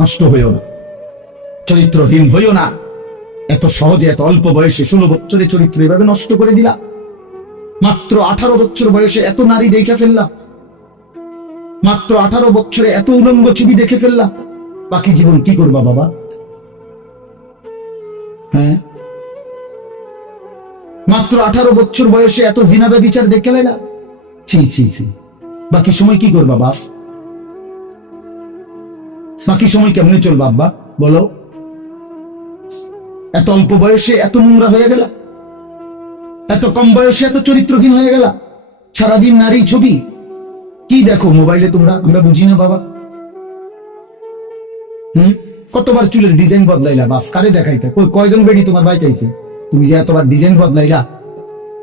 নষ্ট হইও না, চরিত্রহীন হইও না। এত সহজে এত অল্প বয়সে 16 বছরে চরিত্র এভাবে নষ্ট করে দিলা। মাত্র 18 বছর বয়সে এত নারী দেখে ফেললা, মাত্র 18 বছরে এত উলঙ্গ ছবি দেখে ফেললা। বাকি জীবন কি করবা বাবা? হ্যাঁ, মাত্র 18 বছর বয়সে এত জিনা ব্যভিচার দেখে লাইলা। ছি ছি ছি। বাকি সময় কি করবা বাপ? বাকি সময় কেমনে চলবা আব্বা বলো? এত অল্প বয়সে এত নোংরা হয়ে গেল, এত কম বয়সে এত চরিত্রহীন হয়ে গেল। সারাদিন নারী ছবি কি দেখো মোবাইলে তোমরা? আমরা বুঝি না বাবা। কতবার চুলের ডিজাইন বদলাইলা বাপ? কারে দেখাইতে? কয়জন বেডি তোমার বাইতে আইছে? তুমি যে এতবার ডিজাইন বদলাইলা,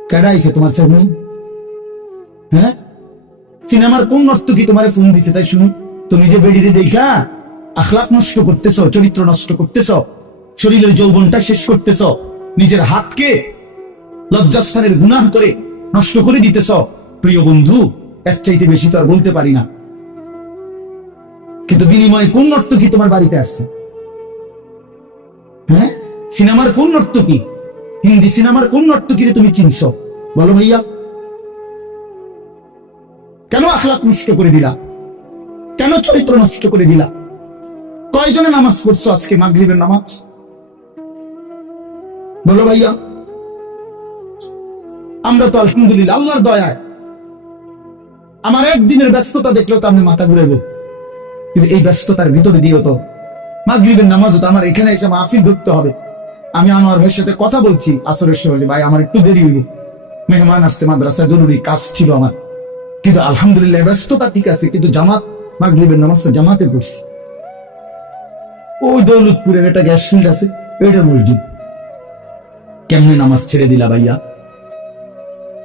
কেডা আইছে তোমার সামনে? হ্যাঁ, সিনেমার কোন নর্তকী তোমার ফোন দিছে তাই শুনুন? তুমি যে বেডিতে দেখা আখলাক নষ্ট করতেছ, চরিত্র নষ্ট করতেছ, শরীরের যৌবনটা শেষ করতেছ, নিজের হাতকে লজ্জাস্থানের গুনাহ করে নষ্ট করে দিতেছ। প্রিয় বন্ধু, এর চাইতে বেশি তো আর বলতে পারি না। কিন্তু বিনিময়ে কোন নর্তকী তোমার বাড়িতে আসছে? হ্যাঁ, সিনেমার কোন নর্তকী, হিন্দি সিনেমার কোন নর্তকীরে তুমি চিনছ বলো ভাইয়া? কেন আখলাক নষ্ট করে দিলা? কেন চরিত্র নষ্ট করে দিলা? কয়জনে নামাজ পড়ছো আজকে মাগরিবের নামাজ বলো ভাইয়া? আমরা তো আলহামদুলিল্লাহ আল্লাহর দয়ায় আমার একদিনের ব্যস্ততা দেখলেও তো আমি মাথা ঘুরে গেল। কিন্তু এই ব্যস্ততার ভিতরে দিয়েও তো মাগরিবের নামাজও তো আমার এখানে এসে মাহফিল ঢুকতে হবে। আমি আমার ভাইয়ের সাথে কথা বলছি আসরের সময়, ভাই আমার একটু দেরি হইল, মেহমান আসছে, মাদ্রাসা জরুরি কাজ ছিল আমার। কিন্তু আলহামদুলিল্লাহ ব্যস্ততা ঠিক আছে, কিন্তু জামাত মাগরিবের নামাজটা জামাতে পড়ছি। ওই দৌলতপুরের একটা গ্যাস ফিল্ড আছে, ওইটা মসজিদ। কেমনে নামাজ ছেড়ে দিলা ভাইয়া?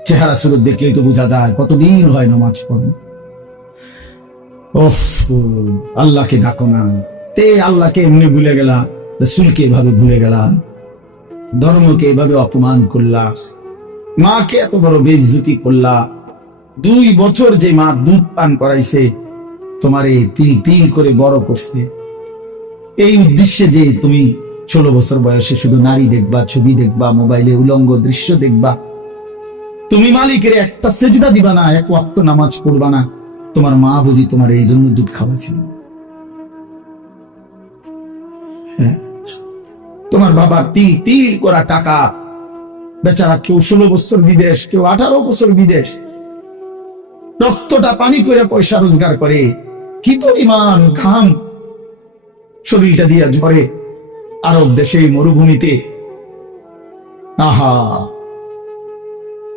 চেহারা সুরত দেখলেই তো বোঝা যায় কতদিন হয় নামাজ পড়ো। ওফ, আল্লাহকে ডাকো না। তে আল্লাহকে এমনি ভুলে গেলা, রাসূলকে এভাবে ভুলে গেলা, ধর্মকে এভাবে অপমান করলা, মাকে এত বড় বেইজ্জতি করলা। 2 বছর যে মা দুধ পান করাইছে, তোমারে তিল তিল করে বড় করছে, এই উদ্দেশ্যে যে তুমি 16 বছর বয়সে শুধু নারী দেখবা, ছবি দেখবা, মোবাইলে উলঙ্গ দৃশ্য দেখবা, তুমি মালিকের একটা সেজদা দিবা না, এক ওয়াক্ত নামাজ পড়বা না। তোমার মা বুঝি তোমার এই জন্য দুধ খাওয়াছিল? হ্যাঁ, তোমার বাবার তিল তিল করা টাকা, বেচারা কেউ 16 বছর বিদেশ, কেউ 18 বছর বিদেশ, রক্তটা পানি করে পয়সা রোজগার করে, কি পরিমাণ ঘাম শরীরটা দিয়া ঝরে আরব দেশে মরুভূমিতে। আহা,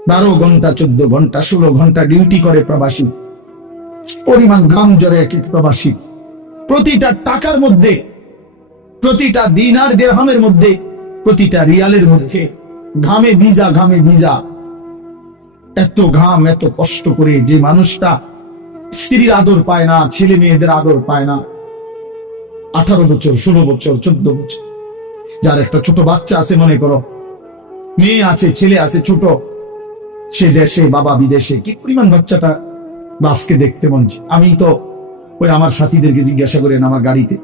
12 ঘন্টা 14 ঘন্টা 16 ঘন্টা ডিউটি করে প্রবাসী, পরিমাণ ঘাম ঝরে এক এক প্রবাসী। প্রতিটা টাকার মধ্যে, প্রতিটা দিনার দিরহামের মধ্যে, প্রতিটা রিয়ালের মধ্যে ঘামে ভিজা, ঘামে ভিজা। এত ঘাম, এত কষ্ট করে যে মানুষটা স্ত্রীর আদর পায় না, ছেলে মেয়েদের আদর পায় না, 18 বছর 16 বছর 14 বছর, যার একটা ছোট বাচ্চা আছে, মনে করো মেয়ে আছে, ছেলে আছে ছোট, সে দেশে বাবা বিদেশে, কি পরিমাণ বাচ্চাটা বাপকে দেখতে মন চায়। আমি তো ওই আমার সাথীদেরকে জিজ্ঞাসা করেন, আমার গাড়িতে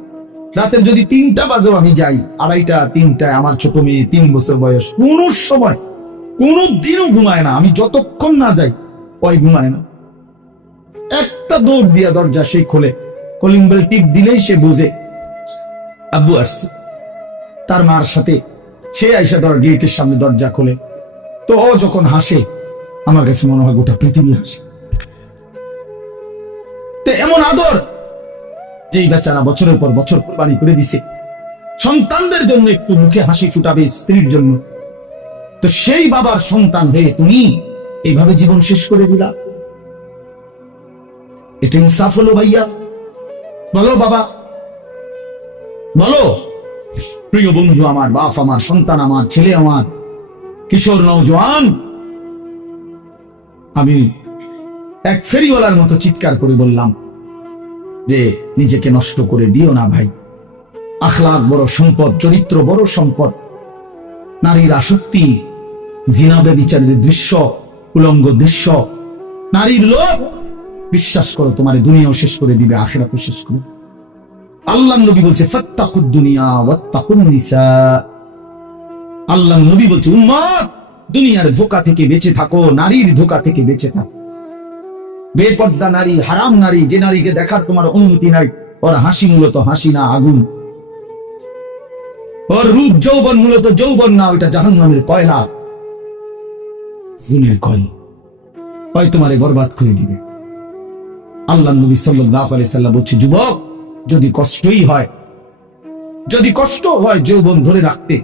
রাতের যদি 3টা বাজেও আমি যাই, 2:30 3টায়, আমার ছোট মেয়ে 3 বছর বয়স, কোন সময় কোন দিনও ঘুমায় না। আমি যতক্ষণ না যাই ওই ঘুমায় না। একটা দৌড় দিয়া দরজা সে খোলে, কলিং বেল টিপ দিলেই সে বুঝে আব্বু আসছে। তার মার সাথে সে আইসা গেটের সামনে দরজা খোলে, তো ও যখন হাসে আমার কাছে মনে হয় গোটা পৃথিবী হাসে। তো এমন আদর যেই বেচারা বছরের পর বছর কোরবানি করে দিছে সন্তানদের জন্য, একটু মুখে হাসি ফুটাবে স্ত্রীর জন্য, তো সেই বাবার সন্তান হয়ে তুমি এইভাবে জীবন শেষ করে দিলা। এটা ইনসাফ হলো ভাইয়া? বলো বাবা, বলো। প্রিয় বন্ধু আমার, বাপ আমার, সন্তান আমার, ছেলে আমার, কিশোর নওজোয়ান, আমি এক ফেরিওয়ালার মতো চিৎকার করে বললাম যে নিজেকে নষ্ট করে দিও না ভাই। আখলাক বড় সম্পদ, চরিত্র বড় সম্পদ। নারীর আসক্তি, জিনা ব্যভিচারের দৃশ্য, উলঙ্গ দৃশ্য, নারীর লোভ, বিশ্বাস করো তোমার দুনিয়াও শেষ করে দিবে, আখিরাতও শেষ করে। আল্লাহ নবী বলছে ফাত্তাকুদ দুনিয়া ওয়াত্তাকুন নিসা। আল্লাহ নবী বলছে উম্মত দুনিয়ার ধোঁকা থেকে বেঁচে থাকো, নারীর ধোঁকা থেকে বেঁচে থাকো। বেপর্দা নারী, হারাম নারী, যে নারীকে দেখার তোমার অনুমতি নাই, ওর হাসি মূলত হাসি না, আগুন। ওর রূপ যৌবন মূলত যৌবন না, ওইটা জাহান্নামের কয়লা, গুণের কয়লা, হয় তোমারে বরবাদ করে দিবে। আল্লাহ নবী সাল্লাল্লাহু আলাইহি সাল্লাম বলছে যুবক, যদি কষ্টই হয়, যদি কষ্ট হয় যৌবন ধরে রাখতে,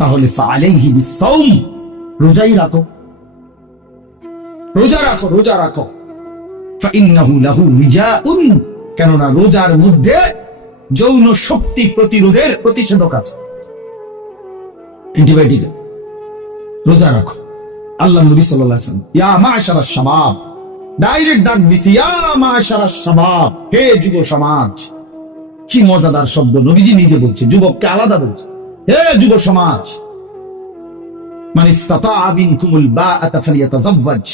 তাহলে ফাআলাইহি বিসসাওম, রোজাই রাখো, রোজা রাখো, রোজা রাখো। ফাইন্নাহু লাহু বিজাউন, কেননা রোজার মধ্যে যৌন শক্তি প্রতিরোধের প্রতিষেধক আছে, অ্যান্টিবায়োটিক। রোজা রাখো। আল্লাহ নবী সাল্লাল্লাহু আলাইহি ওয়াসাল্লাম ইয়া মাশারাশ শাবাব, ডাইরেক্ট ডাক দিছি, ইয়া মাশারাশ শাবাব, হে যুব সমাজ। কি মজাদার শব্দ, নবীজি নিজে বলছে, যুবককে আলাদা বলছে, হে যুব সমাজ। মান ইসতাতাআ মিনকুমুল বাআতা ফালিয়াতাযাওয়াজ,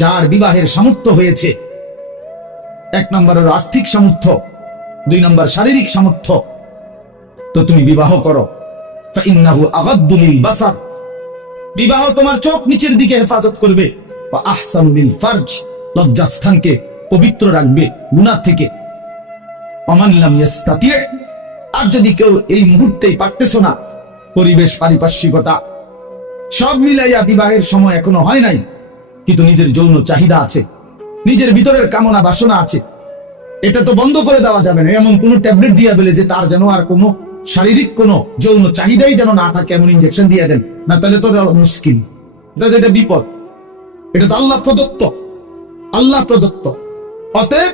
যার বিবাহের সামর্থ্য হয়েছে, এক নম্বরের আর্থিক সামর্থ্য, দুই নম্বর শারীরিক সামর্থ্য, তো তুমি বিবাহ করো। ফাইন্নাহু আগাদ্দু লিল বাসার, বিবাহ তোমার চোখ নিচের দিকে হেফাজত করবে। ওয়া আহসানু লিল ফারজ, লজ্জাস্থানকে পবিত্র রাখবে গুনাহ থেকে। ওমান লাম ইয়াস্তাতি, আর যদি কেউ এই মুহূর্তেই পারতেছ না, পরিবেশ, পারিপার্শ্বিকতা সব মিলাইয়া বিবাহের সময় এখনো হয় নাই, কিন্তু নিজের যৌন চাহিদা আছে, নিজের ভিতরের কামনা বাসনা আছে, এটা তো বন্ধ করে দেওয়া যাবে না। এমন কোন ট্যাবলেট দিয়ে বলে যে তার যেন আর কোনো শারীরিক কোনো যৌন চাহিদাই যেন না থাকে, এমন ইনজেকশন দিয়ে দেন না, তাহলে তো মুশকিল, এটা বিপদ। এটা তো আল্লাহ প্রদত্ত, আল্লাহ প্রদত্ত। অতএব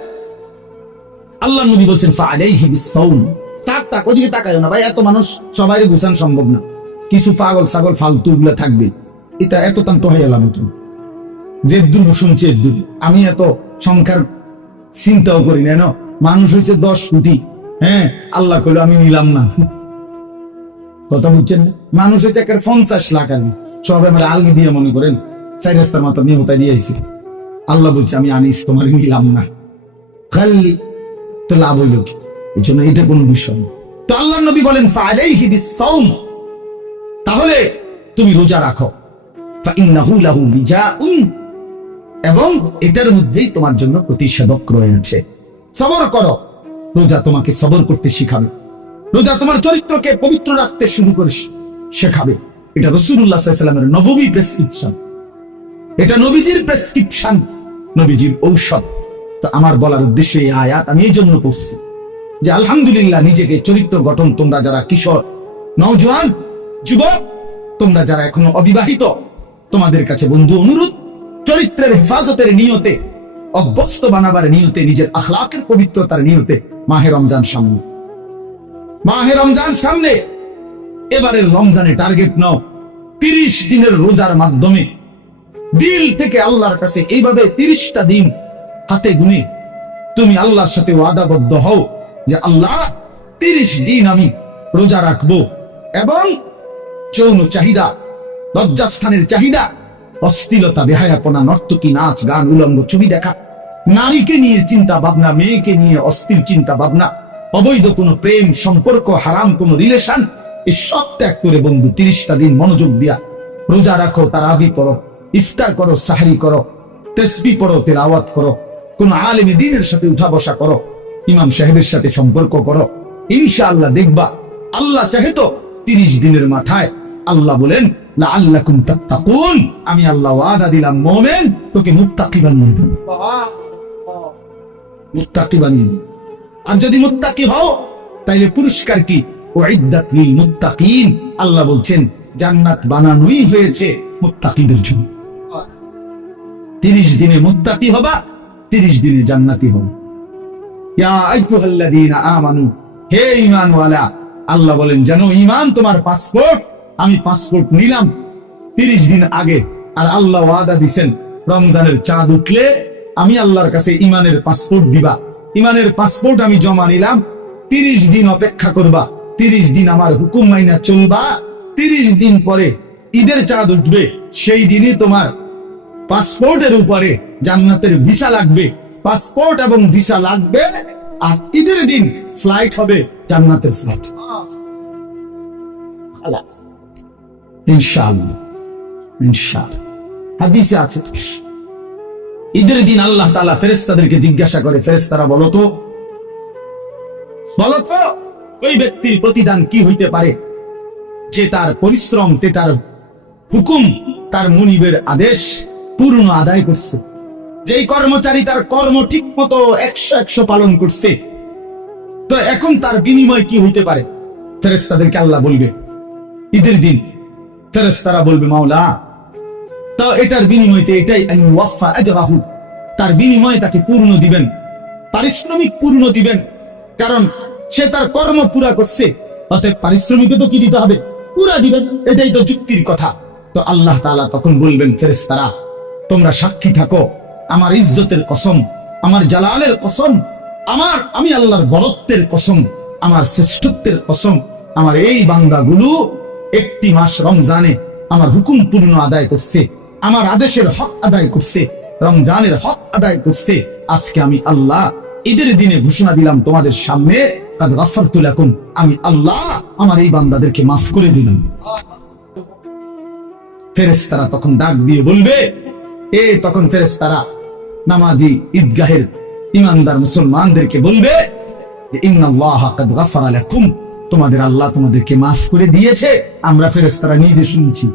আল্লাহ নবী বলছেন ফাআলাইহি বিসসাওম। তাক ওদিকে তাকায়ও না ভাই, এত মানুষ সবাই গুছান সম্ভব না, কিছু পাগল ছাগল ফালতু গুলো থাকবে, এটা এত তান তো হয়ে গেলাম। যে দূর শুনছে, আমি এত সংখ্যার চিন্তাও করি না, মানুষ হয়েছে 10 কোটি, হ্যাঁ, আল্লাহ কইলো আমি নিলাম না, কথা বুঝছেন? মানুষ হয়েছে 50 লাখ, আমি সব আমার আলগি দিয়ে মনে করেন 4 রাস্তার মাথা নিয়ে হতাই দিয়েছি। আল্লাহ বলছে আমি আনিস, তোমার নিলাম না, খালি তো লাভ হইল কি? এই জন্য এটা কোনো বিষয়। তো আল্লাহ নবী বলেন ফাআলাইহি বিসসাওম, তাহলে তুমি রোজা রাখো। ফাইন্নাহু লাহু বিজাউন, এবং এটার মধ্যেই তোমার জন্য প্রতিষেধক রয়েছে। সবর করো, রোজা তোমাকে সবর করতে শিখাবে, রোজা তোমার চরিত্রকে পবিত্র রাখতে শুরু করে শেখাবে। এটা রাসূলুল্লাহ সাল্লাল্লাহু আলাইহি ওয়াসাল্লামের নববী প্রেসক্রিপশন, এটা নবীজির প্রেসক্রিপশন, নবীজির ঔষধ। তো আমার বলার উদ্দেশ্যে এই আয়াত আমি এই জন্য পড়ছি যে আলহামদুলিল্লাহ, নিজেকে চরিত্র গঠন, তোমরা যারা কিশোর, নওজোয়ান, যুবক, তোমরা যারা এখনো অবিবাহিত, তোমাদের কাছে বন্ধু অনুরোধ, চরিত্রের হেফাজতের নিয়তে, অভ্যস্ত বানাবার নিয়তে, নিজের আখলাকের পবিত্রতার নিয়তে মাহে রমজান সামনে, মাহে রমজান সামনে, এবারের রমজানে টার্গেট নাও 30 দিনের রোজার মাধ্যমে দিল থেকে আল্লাহর কাছে এইভাবে 30টা দিন হাতে গুনে তুমি আল্লাহর সাথে ওয়াদাবদ্ধ হও যে আল্লাহ 30 দিন আমি রোজা রাখবো, এবং যৌন চাহিদা, লজ্জাস্থানের চাহিদা, অশ্লীলতা, বেহায়াপনা, নর্তকী, নাচ গান, উলঙ্গ ছবি দেখা, নারীকে নিয়ে চিন্তা ভাবনা, মেয়েকে নিয়ে অস্থির চিন্তা ভাবনা, অবৈধ কোনো প্রেম সম্পর্ক, হারাম কোনো রিলেশন, এই সব ত্যাগ করে বন্ধু 30টা দিন মনোযোগ দিয়া রোজা রাখো। তারাবি পড়ো, ইফতার করো, সাহরি করো, তাসবিহ পড়ো, তেলাওয়াত করো, কোন আলেম দ্বীনের সাথে উঠা বসা করো, ইমাম সাহেবের সাথে সম্পর্ক করো, ইনশাআল্লাহ দেখবা আল্লাহ চাহে তো 30 দিনের মাথায় আল্লাহ বলেন লাআল্লাকুম তাত্তাকুন, আমি আল্লাহ ওয়াদা দিলাম মুমিন তোকে মুত্তাকি বানিয়ে দেব, মুত্তাকি বানিয়ে দেব। আর যদি মুত্তাকি হও তাইলে পুরস্কার কি? উইদ্দাত লিল মুত্তাকিন, আল্লাহ বলছেন জান্নাত বানানোই হয়েছে মুত্তাকিদের জন্য। 30 দিনে মুত্তাকি হবা, 30 দিনে জান্নাতি হবা। ইয়া আইয়ুহাল্লাযীনা আমানু, হে ঈমানওয়ালা, আল্লাহ বলেন যেন ঈমান তোমার পাসপোর্ট, আমি পাসপোর্ট নিলাম 30 দিন আগে, আর আল্লাহ ওয়াদা দিবেন রমজানের চাঁদ উঠলে আমি আল্লাহর কাছে ঈমানের পাসপোর্ট দিবা, ঈমানের পাসপোর্ট আমি জমা নিলাম, 30 দিন অপেক্ষা করবা, 30 দিন আমার হুকুম মাইনা চলবা, 30 দিন পরে ঈদের চাঁদ উঠবে, সেই দিনই তোমার পাসপোর্টের উপরে জান্নাতের ভিসা লাগবে, পাসপোর্ট এবং ভিসা লাগবে, আর ঈদের দিন ফ্লাইট হবে জান্নাতের ফ্লাইট, ইনশাআল্লাহ। ইনশাআল্লাহ হাদিসে আছে, ঈদের দিন আল্লাহ তাআলা ফেরেশতাদেরকে জিজ্ঞাসা করে, ফেরেশতারা বলো তো ওই ব্যক্তির প্রতিদান কি হইতে পারে যে তার পরিশ্রম, তার হুকুম, তার মুনিবের আদেশ পূর্ণ আদায় করছে, যেই কর্মচারী তার কর্ম ঠিক মতো 100 পালন করছে, তো এখন তার বিনিময় কি হইতে পারে? ফেরেশতাদেরকে আল্লাহ বলবে ঈদের দিন, ফেরেশতারা বলবে মাওলা, তো এটার বিনিময়তে এটাই ওয়াফা আজরাহু, তার বিনিময়ে তাকে পূর্ণ দিবেন, পারিশ্রমিক পূর্ণ দিবেন, কারণ সে তার কর্ম পুরা করছে, অতএব পারিশ্রমিক তো কি দিতে হবে? পুরা দিবেন, এটাই তো যুক্তির কথা। তো আল্লাহ তাআলা তখন বলবেন, ফেরেশতারা তোমরা সাক্ষী থাকো, আমার ইজ্জতের কসম, আমার জালালের কসম, আমি আল্লাহর বড়ত্বের কসম, আমার শ্রেষ্ঠত্বের কসম, আমার এই বান্দাগুলো একটি মাস রমজানে আমার হুকুম পূর্ণ আদায় করছে, আমার আদেশের হক আদায় করছে, রমজানের হক আদায় করছে। আজকে আমি আল্লাহ ঈদের দিনে ঘোষণা দিলাম তোমাদের সামনে, কাদ গাফারতু লাকুম, আমি আল্লাহ আমার এই বান্দাদেরকে মাফ করে দিলাম। ফেরেশতারা তখন ডাক দিয়ে বলবে, তখন ফেরেশতারা নামাজি ঈদগাহের ইমানদার মুসলমানদেরকে বলবে যে ইন্নাল্লাহ কাদ গাফারা লাকুম, তোমাদের আল্লাহ তোমাদেরকে মাফ করে দিয়েছে, আমরা ফেরেশতারা নিজে শুনছি।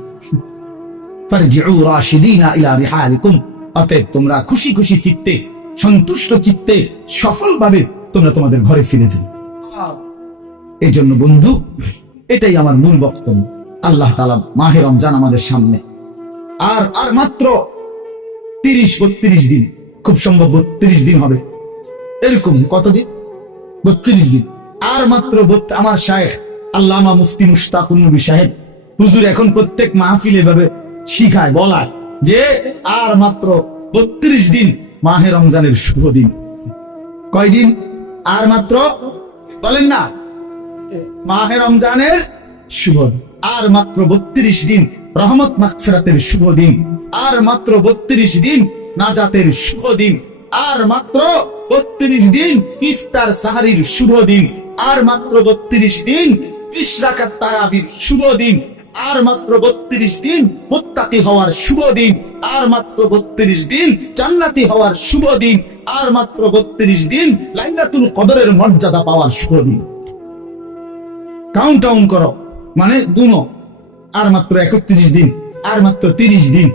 ফারজিউ রাশিদিনা ইলা রিহালিকুম, অতএব তোমরা খুশি খুশি চিত্তে, সন্তুষ্ট চিত্তে, সফলভাবে তোমরা তোমাদের ঘরে ফিরে যাও। এই জন্য বন্ধু, এটাই আমার মূল বক্তব্য। আল্লাহ তাআলা মাহে রমজান আমাদের সামনে, আর মাত্র 30-32 দিন, খুব সম্ভব 32 দিন হবে, এরকম কতদিন? 32 দিন। আর মাত্র আমার শায়েখ আল্লামা মুফতি মুশতাকুন নবী সাহেব হুজুর এখন প্রত্যেক মাহফিলে ভাবে শিখায়, বলায় যে আর মাত্র 32 দিন মাহে রমজানের শুভ দিন। কয়দিন? আর মাত্র, বলেন না, মাহে রমজানের শুভ দিন, আর মাত্র 32 দিন রহমত মাগফিরাতের শুভ দিন, আর মাত্র 32 দিন নাজাতের শুভ দিন, আর মাত্র 32 দিন ইফতার সাহারির শুভ দিন, আর মাত্র 32 দিন 30 রাকাত তারাবির শুভ দিন, আর মাত্র 32 দিন মুত্তাকি হওয়ার শুভ দিন, আর মাত্র 32 দিন জান্নাতি হওয়ার শুভ দিন, আর মাত্র 32 দিন লাইলাতুল কদরের মর্যাদা পাওয়ার শুভ দিন। কাউন্ট ডাউন করো, মানে গুনো, আর মাত্র 31 দিন, আর মাত্র 30 দিন,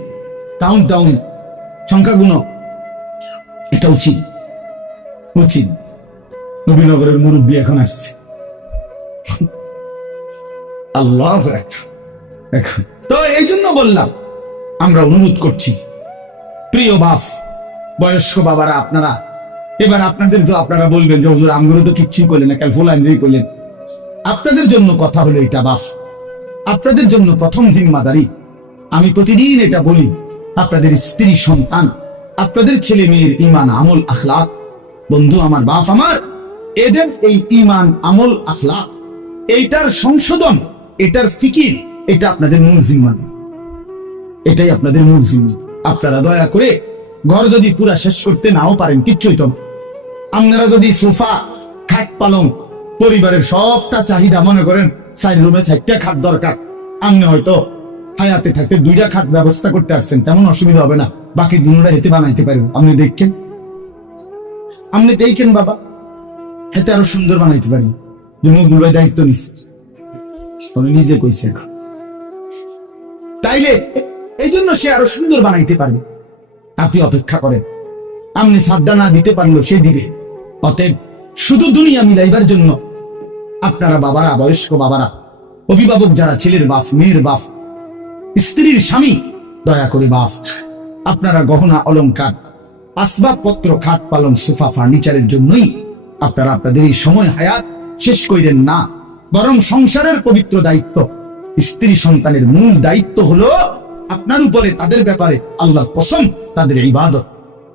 কাউন্ট ডাউন, সংখ্যা গুনো। এটা উচিত নবীনগরের মুরব্বী এখন আসছে, আল্লাহ এখন। তো এই জন্য বললাম, আমরা অনুরোধ করছি প্রিয় বাপ, বয়স্ক বাবারা, আপনারা এবার আপনাদের তো আপনারা বলবেন যে হুজুর আমগুলো তো কিচ্ছুই করলেন না, কাল ফুলাইনই করলেন। আপনাদের জন্য কথা হলো এটা বাপ, আপনাদের জন্য প্রথম জিম্মাদারি। আমি প্রতিদিন এটা বলি, আপনাদের স্ত্রী সন্তান, আপনাদের ছেলে মেয়ের ঈমান আমল আখলাক, বন্ধু আমার, বাপ আমার, এদের এই ঈমান আমল আখলাক, এইটার সংশোধন, এটার ফিকির, এটা আপনাদের মূল জিম্মাদারি, এটাই আপনাদের মূল জিম্মাদারি। আপনারা দয়া করে ঘর যদি পুরা শেষ করতে নাও পারেন, কিচ্ছুই তো, আপনারা যদি সোফা, খাট, পালং, পরিবারের সবটা চাহিদা, মনে করেন 4 রুমে 4টা খাট দরকার, আপনি হয়তো হায়াতে থাকতে 2টা খাট ব্যবস্থা করতে আসছেন, তেমন অসুবিধা হবে না, বাকি দুটা হেতে বানাইতে পারবেন। আপনি দেখেন বাবা, হেতে আরো সুন্দর বানাইতে পারেন, মুখগুলো দায়িত্ব নিচ্ছে, নিজে কইছে, তাইলে এই জন্য সে আরো সুন্দর বানাইতে পারবে। আপনি অপেক্ষা করেন, আপনি সাদ্দা না দিতে পারলো সে দিবে। অতএব শুধু দুনিয়া মিলাইবার জন্য আপনারা বাবারা, বয়স্ক বাবারা, অভিভাবক যারা, ছেলের বাপ, মেয়ের বাপ, স্ত্রীর স্বামী, দয়া করে বাপ, আপনারা গহনা অলংকার, আসবাবপত্র, খাট, পালং, সোফা, ফার্নিচারের জন্যই আপনারা আপনাদের এই সময় হায়াত শেষ করেন না, বরং সংসারের পবিত্র দায়িত্ব, স্ত্রী সন্তানের মূল দায়িত্ব হলো আপনার উপরে, তাদের ব্যাপারে আল্লাহর কসম, তাদের ইবাদত,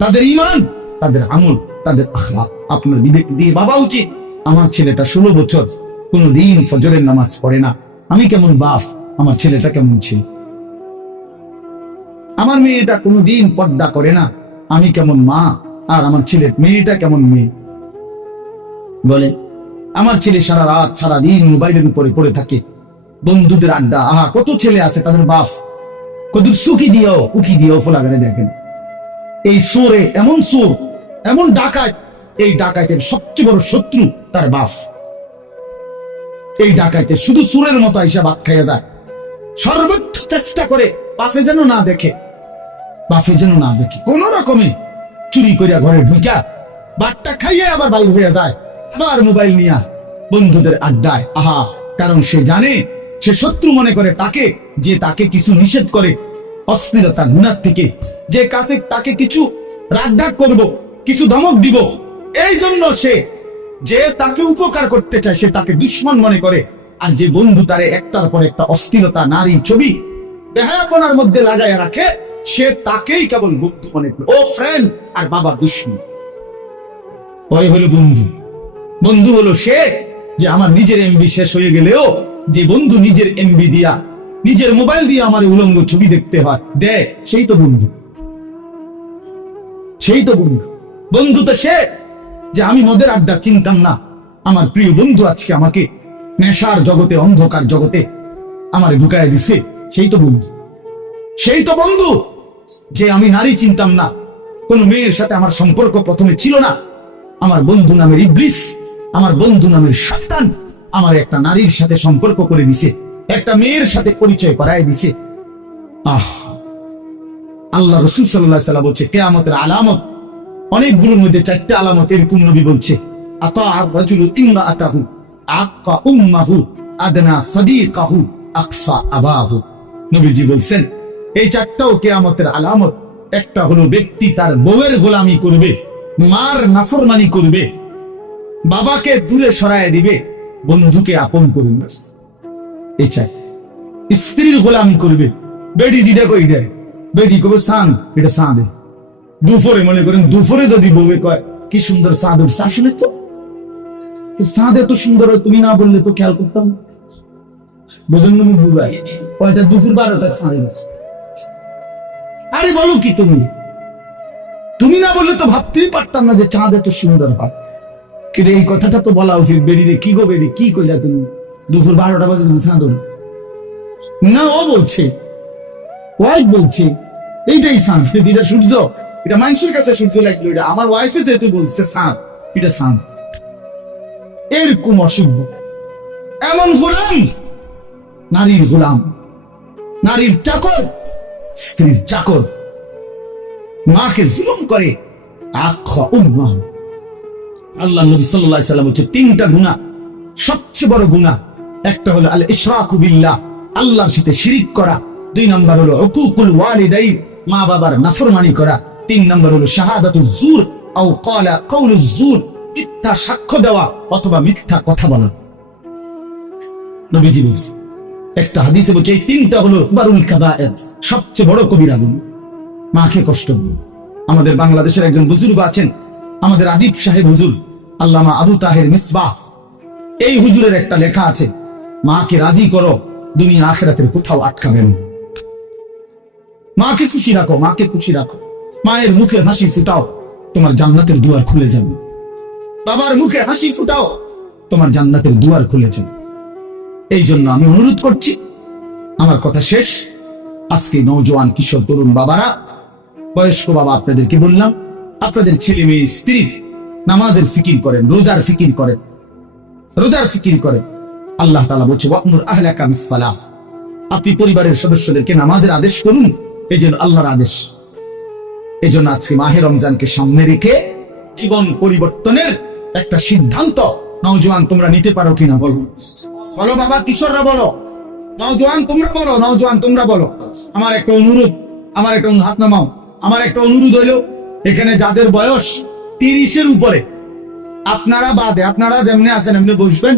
তাদের ঈমান, তাদের আমল, তাদের আখলাক আপনার বিবেক দিয়ে ভাবা উচিত। আমার ছেলেটা 16 বছর কোনদিন ফজরের নামাজ পড়ে না, আমি কেমন বাপ, আমার ছেলেটা কেমন ছিল? আমার মেয়েটা কোনদিন পর্দা করে না, আমি কেমন মা, আর আমার ছেলের মেয়েটা কেমন মেয়ে? বলে আমার ছেলে সারা রাত সারা দিন মোবাইলের উপরে পড়ে থাকে, বন্ধুদের আড্ডা, আহা কত ছেলে আছে তাদের বাপ কত সুখী দিও উকি দিও ফোলাগানে দেখেন। এই সোরে এমন সোর, এমন ডাকাত, এই ডাকাতের সবচেয়ে বড় শত্রু তার বাপ। এই ডাকাইতে শুধু চোরের মতো আইসা ভাত খাইয়া যায়, সর্বোচ্চ চেষ্টা করে বাপে যেন না দেখে, বাপে যেন না দেখে, কোন রকমে চুরি করিয়া ঘরে ঢুকা ভাতটা খাইয়ে আবার বাইর হয়ে যায়, আবার মোবাইল নিয়ে বন্ধুদের আড্ডায়, আহা কারণ সে জানে, সে শত্রু মনে করে তাকে, যে তাকে কিছু নিষেধ করে অশ্লীলতা গুনাহ থেকে, যে কাছে তাকে কিছু রাগঢাক করব, কিছু ধমক দিব, এই জন্য সে যে তাকে উপকার করতে চায় সে তাকে দুশ্মন মনে করে। আর যে বন্ধু তারে একটার পর একটা অশ্লীলতা, নারী ছবি বেহায়াপনার মধ্যে লাগাইয়া রাখে, সে তাকেই কেবল বন্ধু মনে করে, ও ফ্রেন্ড, আর বাবা দুশ্মন। ওই হলো বন্ধু। বন্ধু হলো সে যে আমার নিজের এমবি শেষ হয়ে গেলেও যে বন্ধু নিজের এমবি দিয়া, নিজের মোবাইল দিয়ে আমার উলঙ্গ ছবি দেখতে হয় দে, সেই তো বন্ধু, সেই তো বন্ধু। বন্ধু তো সে যে আমি মদের আড্ডা চিনতাম না, আমার প্রিয় বন্ধু আজকে আমাকে নেশার জগতে, অন্ধকার জগতে আমার ঢুকায় দিছে, সেই তো বন্ধু। সেই তো বন্ধু যে আমি নারী চিনতাম না, কোন মেয়ের সাথে আমার সম্পর্ক প্রথমে ছিল না, আমার বন্ধু নামের ইবলিস, আমার বন্ধু নামের শয়তান আমার একটা নারীর সাথে সম্পর্ক করে দিছে, একটা মেয়ের সাথে পরিচয় করায় দিছে। আহ, আল্লাহ রাসূল সাল্লাল্লাহু আলাইহি ওয়াসাল্লাম বলছে কিয়ামতের আলামত অনেকগুলোর মধ্যে 4টা আলামত এরকম নবী বলছে, আতা আর-রাজুলু ইমরাআতাহু আক্কা উম্মাহু আদনা সাদিকাহু আকসা আবাহু। নবীজি বলছেন এই 4টাও কিয়ামতের আলামত। একটা হলো ব্যক্তি তার বউয়ের গোলামি করবে, মার নাফরমানি করবে, বাবাকে দূরে সরায় দিবে, বন্ধুকে আপন করবে। এই চাই স্ত্রীর গোলামি করবে, বেডি যেটা কই দেয়, বেডি কবে সান, এটা সাঁদে দুপুরে, মনে করেন দুপুরে যদি বউয়ে কয় কি সুন্দর চাঁদ উঠছে, আসলে তো চাঁদ এত সুন্দর হয়, তুমি না বললে তো খেয়াল করতাম, বোঝেন না বুঝাই কয়টা দুপুর 12টা চাঁদ। আরে বলো কি তুমি, তুমি না বললে তো ভাবতেই পারতাম না যে চাঁদ এত সুন্দর হয়। কিন্তু এই কথাটা তো বলা উচিত, বেরি রে কি গো বেরি কি কইলা তুমি, দুপুর 12টা বাজে চাঁদ না, ও বলছে ওয়াইফ বলছে এইটাই চাঁদ, এটা সূর্য, এটা মানুষের কাছে সূর্য লাগলো, এটা আমার ওয়াইফে যেহেতু বলছে চাঁদ, এটা চাঁদ। এরকম অসভ্য এমন গোলাম, নারীর গোলাম, নারীর চাকর, স্ত্রীর চাকর, মাকে জুলুম করে, আখ্যা উম্মাহ। আল্লাহ নবী সাল্লাল্লাহু আলাইহি ওয়াসাল্লাম বলছে 3টা গুনাহ সবচেয়ে বড় গুনাহ। একটা হলো আল ইশরাকু বিল্লাহ, আল্লাহর সাথে শিরিক করা। 2 নম্বর হলো উকুকুল ওয়ালিদাইন, মা বাবার নাফরমানি করা। 3 নম্বর হলো শাহাদাতুজ জুর আও কাউলুজ জুর, মিথ্যা সাক্ষ্য দেওয়া অথবা মিথ্যা কথা বলা। নবীজি বলছে, একটা হাদিসে বলছে এই 3টা হলো বারুল কাবায়ের, সবচেয়ে বড় কবিরা গুনাহ। মাকে কষ্ট দিও। আমাদের বাংলাদেশের একজন বুজুর্গ আছেন, আমাদের আদিব সাহেব হুজুর আল্লামা আবু তাহের মিসবাহ, এই হুজুরের একটা লেখা আছে, মাকে রাজি করো, দুনিয়া আখিরাতের কোথাও আটকাবে না। মাকে খুশি রাখো, মাকে খুশি রাখো, মায়ের মুখে হাসি ফুটাও, তোমার জান্নাতের দুয়ার খুলে যাবে। বাবার মুখে হাসি ফুটাও, তোমার জান্নাতের দুয়ার খুলে যাবে। এই জন্য আমি অনুরোধ করছি, আমার কথা শেষ, আজকে নওজোয়ান কিশোর তরুণ বাবারা, বয়স্ক বাবা আপনাদেরকে বললাম, আপনাদের ছেলে মেয়ে স্ত্রী নামাজের ফিকির করেন, রোজার ফিকির করেন, রোজার ফিকির করেন। আল্লাহ তাআলা বলছে ওয়া'মুর আহলাকা বিস-সালাহ, আপনি পরিবারের সদস্যদেরকে নামাজের আদেশ করুন, এই জন্য আল্লাহর আদেশ। এই জন্য আজকে মাহে রমজানকে সামনে রেখে জীবন পরিবর্তনের একটা সিদ্ধান্ত নওজোয়ান তোমরা নিতে পারো কিনা বলো, বলো বাবা, কিশোররা বলো, নওজোয়ান তোমরা বলো, নওজোয়ান তোমরা বলো। আমার একটা অনুরোধ, আমার একটা হাত নামাও, আমার একটা অনুরোধ হইলো, এখানে যাদের বয়স 30-এর উপরে, আপনারা বাদে, আপনারা যেমনি আছেন এমনি বসবেন,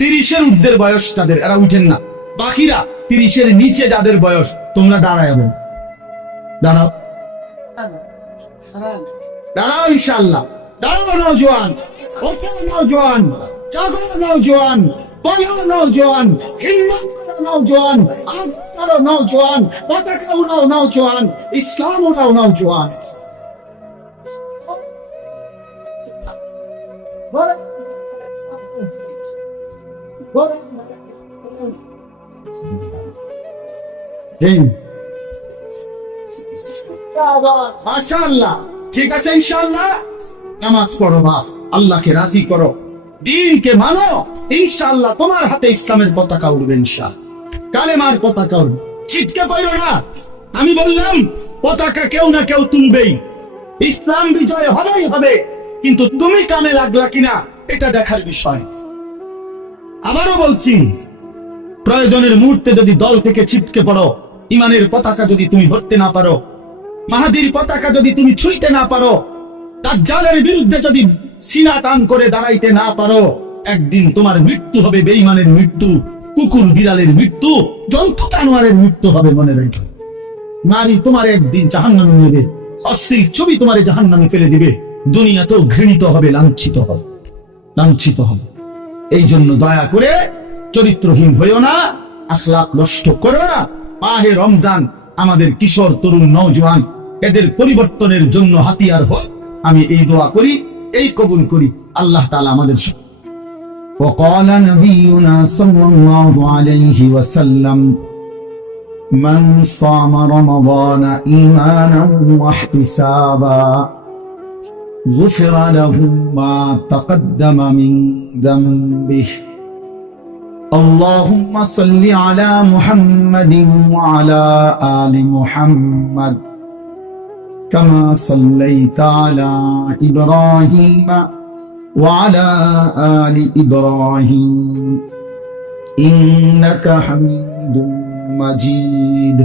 30-এর ঊর্ধ্বের বয়স যাদের, এরা উঠেন না, বাকিরা 30-এর নিচে যাদের বয়স, তোমরা দাঁড়ায়, দাঁড়াও, দাঁড়াও, ইনশাআল্লাহ দাঁড়াও। নওজোয়ান, ওঠো নওজোয়ান, জাগো নওজোয়ান, বলো নওজোয়ান, হিম্মত করো নওজোয়ান, আগুন করো নওজোয়ান, পতাকা উড়াও নওজোয়ান, ইসলাম উড়াও নওজোয়ান। মাশাআল্লাহ, ঠিক আছে, ইনশাআল্লাহ নামাজ পড়ো, বাপ আল্লাহকে রাজি করো, দ্বীনকে মানো, ইনশাআল্লাহ তোমার হাতে ইসলামের পতাকা উড়বে, ইনশাআল্লাহ কালেমার পতাকা উড়বে। ছিটকে পড়ো না, আমি বললাম পতাকা কেউ না কেউ তুলবেই, ইসলাম বিজয় হবেই হবে, কিন্তু তুমি কামে লাগলা কিনা এটা দেখার বিষয়। আবারও বলছি, প্রয়োজনের মুহূর্তে যদি দল থেকে ছিটকে পড়ো, ইমানের পতাকা যদি তুমি ধরতে না পারো, মাহাদির পতাকা যদি তুমি ছুঁইতে না পারো, দাজ্জালের বিরুদ্ধে যদি সিনা টান করে দাঁড়াইতে না পারো, একদিন তোমার মৃত্যু হবে বেঈমানের মৃত্যু, কুকুর বিড়ালের মৃত্যু, জন্তু জানোয়ারের মৃত্যু হবে, মনে রেখো। নারী তোমার একদিন জাহান্নামে নেবে, অশ্লীল ছবি তোমার জাহান্নামে ফেলে দিবে, দুনিয়াতেও ঘৃণিত হবে, লাঞ্ছিত হবে, লাঞ্ছিত হবে। এই জন্য দয়া করে চরিত্রহীন হইও না, আখলাক নষ্ট করো না। মাহে রমজান আমাদের কিশোর তরুণ নওজোয়ান এদের পরিবর্তনের জন্য হাতিয়ার হোক, আমি এই দোয়া করি, এই কবুল করি। আল্লাহ তাআলা আমাদের وقال نبينا صلى الله عليه وسلم من صام رمضان إيمانا واحتسابا غفر له ما تقدم من ذنبه اللهم صل على محمد وعلى آل محمد كما صليت على إبراهيم وعلى آل إبراهيم إنك حميد مجيد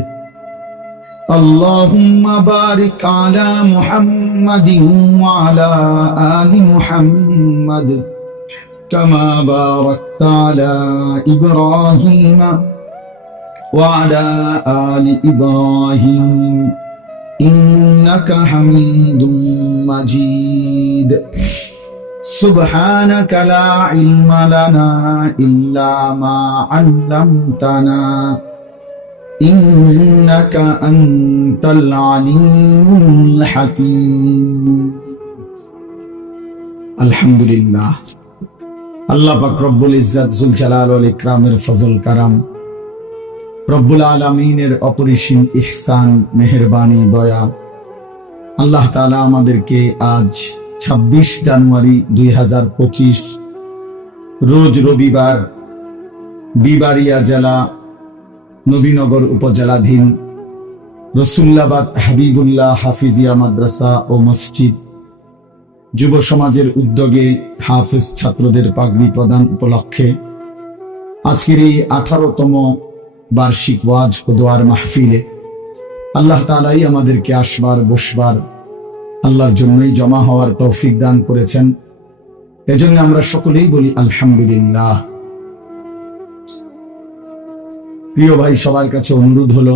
اللهم بارك على محمد وعلى آل محمد كما باركت على إبراهيم وعلى آل إبراهيم إنك حميد مجيد سبحانك لا علم لنا إلا ما علمتنا إنك أنت العليم الحكيم الحمد لله আল্লাহ পাক রব্বুল ইজ্জত জুল জালাল ওয়াল ইকরামের ফজল কারাম, রব্বুল আলামিনের অপরিসীম ইহসান, মেহেরবানি, দয়া, আল্লাহ তাআলা আমাদেরকে আজ 26 জানুয়ারি 2025 রোজ রবিবার বিবাড়িয়া জেলা নবীনগর উপজেলাধীন রসুল্লাবাদ হাবিবুল্লাহ হাফিজিয়া মাদ্রাসা ও মসজিদ যুব সমাজের উদ্যোগে হাফেজ ছাত্রদের পাগড়ি প্রদান উপলক্ষে আজকের এই 18তম বার্ষিক ওয়াজ ও দোয়ার মাহফিলে আল্লাহ তাআলাই আমাদেরকে আসবার বসবার, আল্লাহর জন্যই জমা হওয়ার তৌফিক দান করেছেন। এজন্য আমরা সকলেই বলি আলহামদুলিল্লাহ। প্রিয় ভাই, সবার কাছে অনুরোধ হলো,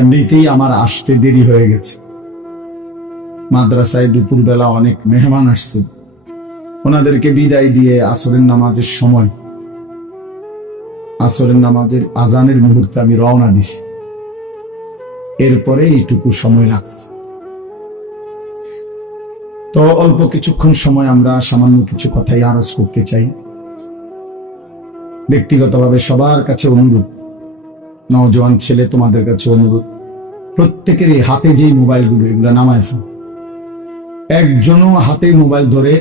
এমনিতেই আমার আসতে দেরি হয়ে গেছে, মাদ্রাসায় দুপুরবেলা অনেক মেহমান আসছে, ওনাদেরকে বিদায় দিয়ে আসরের নামাজের সময়, আসরের নামাজের আজানের মুহূর্তে আমি রওনা দিছি, এরপরে এইটুকু সময় লাগছে। তো অল্প কিছুক্ষণ সময় আমরা সামান্য কিছু কথাই আরজ করতে চাই। ব্যক্তিগতভাবে সবার কাছে অনুরোধ, নওজোয়ান ছেলে তোমাদের কাছে অনুরোধ, প্রত্যেকের হাতে যে মোবাইলগুলো এগুলো নামায় ফেলো। একজনও হাতে মোবাইল ধরে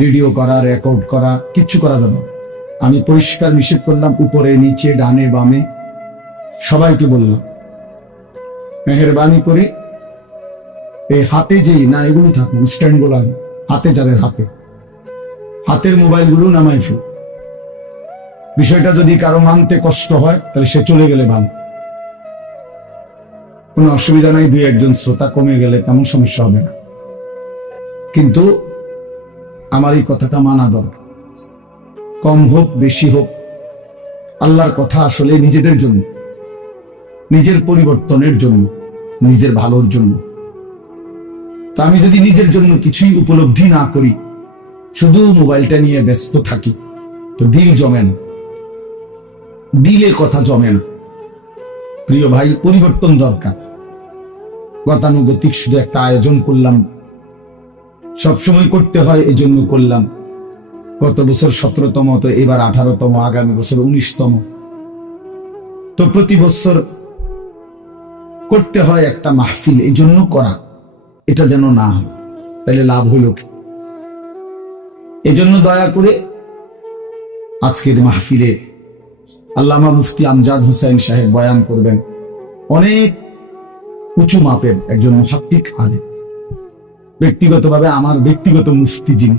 ভিডিও করা, রেকর্ড করা কিচ্ছু করা যাবে না। আমি পরিষ্কার নিষেধ করলাম, উপরে নিচে ডানে বামে সবাইকে বললাম, মেহেরবানি করে এই হাতে যেই না এগুলো থাকুন, স্ট্যান্ড গুলো হাতে, যাদের হাতের মোবাইলগুলো নামাই ফেল। বিষয়টা যদি কারো মানতে কষ্ট হয় তাহলে সে চলে গেলে ভালো, কোনো অসুবিধা নাই, 2-1 শ্রোতা কমে গেলে তেমন সমস্যা হবে না। কিন্তু আমার এই কথাটা মানা দরকার, কম হোক বেশি হোক, আল্লাহর কথা আসলে নিজেদের জন্য, নিজের পরিবর্তনের জন্য, নিজের ভালোর জন্য। তা আমি যদি নিজের জন্য কিছুই উপলব্ধি না করি, শুধু মোবাইলটা নিয়ে ব্যস্ত থাকি, তো দিল জমে না, দিলে কথা জমে না। প্রিয় ভাই, পরিবর্তন দরকার। গতানুগতিক শুধু একটা আয়োজন করলাম, সবসময় করতে হয় এজন্য করলাম, গত বছর 17তম, তো এবার 18তম, আগামী বছর 19তম। তো প্রতি বছর করতে হয় একটা মাহফিল, এই জন্য করা, এটা যেন না হয়, তাহলে লাভ হইল কি? এই জন্য দয়া করে আজকের মাহফিলে আল্লামা মুফতি আমজাদ হোসেন সাহেব বয়ান করবেন। অনেক উঁচু মাপের একজন মুহাক্কিক আলেম, ব্যক্তিগতভাবে আমার ব্যক্তিগত মুফতি যিনি,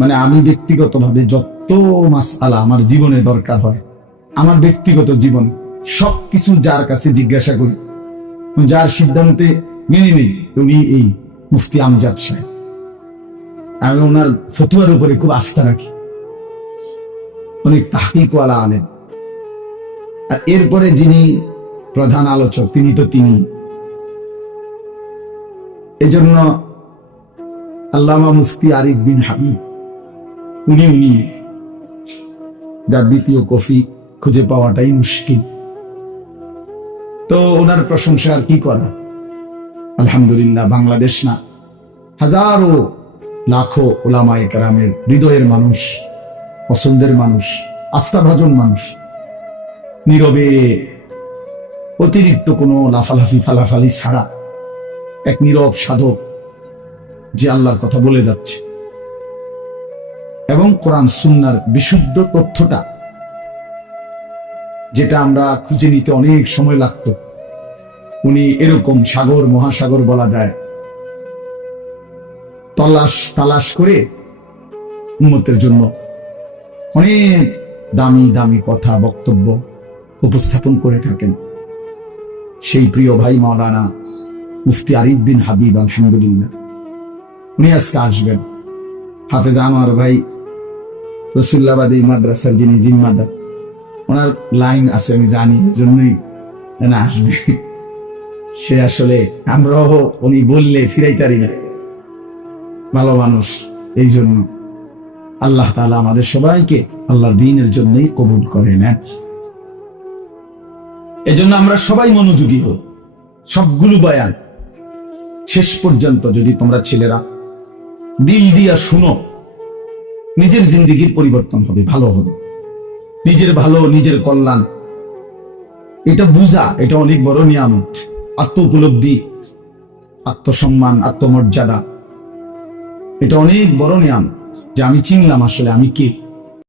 মানে আমি ব্যক্তিগতভাবে যত মাসআলা আমার জীবনে দরকার হয়, আমার ব্যক্তিগত জীবন সবকিছু যার কাছে জিজ্ঞাসা করি, যার সিদ্ধান্তে মেনে নেই, উনি এই মুফতি আমজাদ সাহেব। আমি ওনার ফতোয়ার উপরে খুব আস্থা রাখি, অনেক তাহকিকওয়ালা আলেম। আর এরপরে যিনি প্রধান আলোচক, তিনি তো তিনি। এজন্য আল্লামা মুফতি আরিফ বিন হাবিব, উনি যার দ্বিতীয় কফি খুঁজে পাওয়াটাই মুশকিল। তো ওনার প্রশংসা আর কি করা। আলহামদুলিল্লাহ, বাংলাদেশ না, হাজারো লাখো ওলামায়ে কেরামের হৃদয়ের মানুষ, পছন্দের মানুষ, আস্থাভাজন মানুষ, নীরবে অতিরিক্ত কোনো লাফালাফি ফালাফালি ছাড়া এক নীরব সাধক যে আল্লাহর কথা বলে যাচ্ছে এবং কোরআন সুন্নাহর বিশুদ্ধ তথ্যটা, যেটা আমরা খুঁজে নিতে অনেক সময় লাগত, উনি এরকম সাগর মহাসাগর বলা যায় তালাশ করে উম্মতের জন্য অনেক দামি দামি কথা বক্তব্য উপস্থাপন করে থাকেন। সেই প্রিয় ভাই মাওলানা মুফতি আরিফ বিন হাবিব, আলহামদুলিল্লাহ, উনি আজকে আসবেন। হাফেজ আনোয়ার ভাই রসুল্লাবাদী মাদ্রাসার যিনি জিম্মাদার, ওনার লাইন আছে আমি জানি, এজন্যই না আসবে। সে আসলে আমরাও উনি বললে ফিরাইতারি না, ভালো মানুষ। এই জন্য আল্লাহ তাআলা আমাদের সবাইকে আল্লাহর দ্বীনের জন্যই কবুল করে নেন। এজন্য আমরা সবাই মনোযোগী হই, সবগুলো বয়ান শেষ পর্যন্ত যদি তোমরা ছেলেরা দিল দিয়া শুনো, নিজের জিন্দেগির পরিবর্তন হবে, ভালো হবে। নিজের ভালো, নিজের কল্যাণ, এটা বুঝা, এটা অনেক বড় নিয়ামত। আত্ম উপলব্ধি, আত্মসম্মান, আত্মমর্যাদা, এটা অনেক বড় নিয়ামত, যে আমি চিনলাম আসলে আমি কে।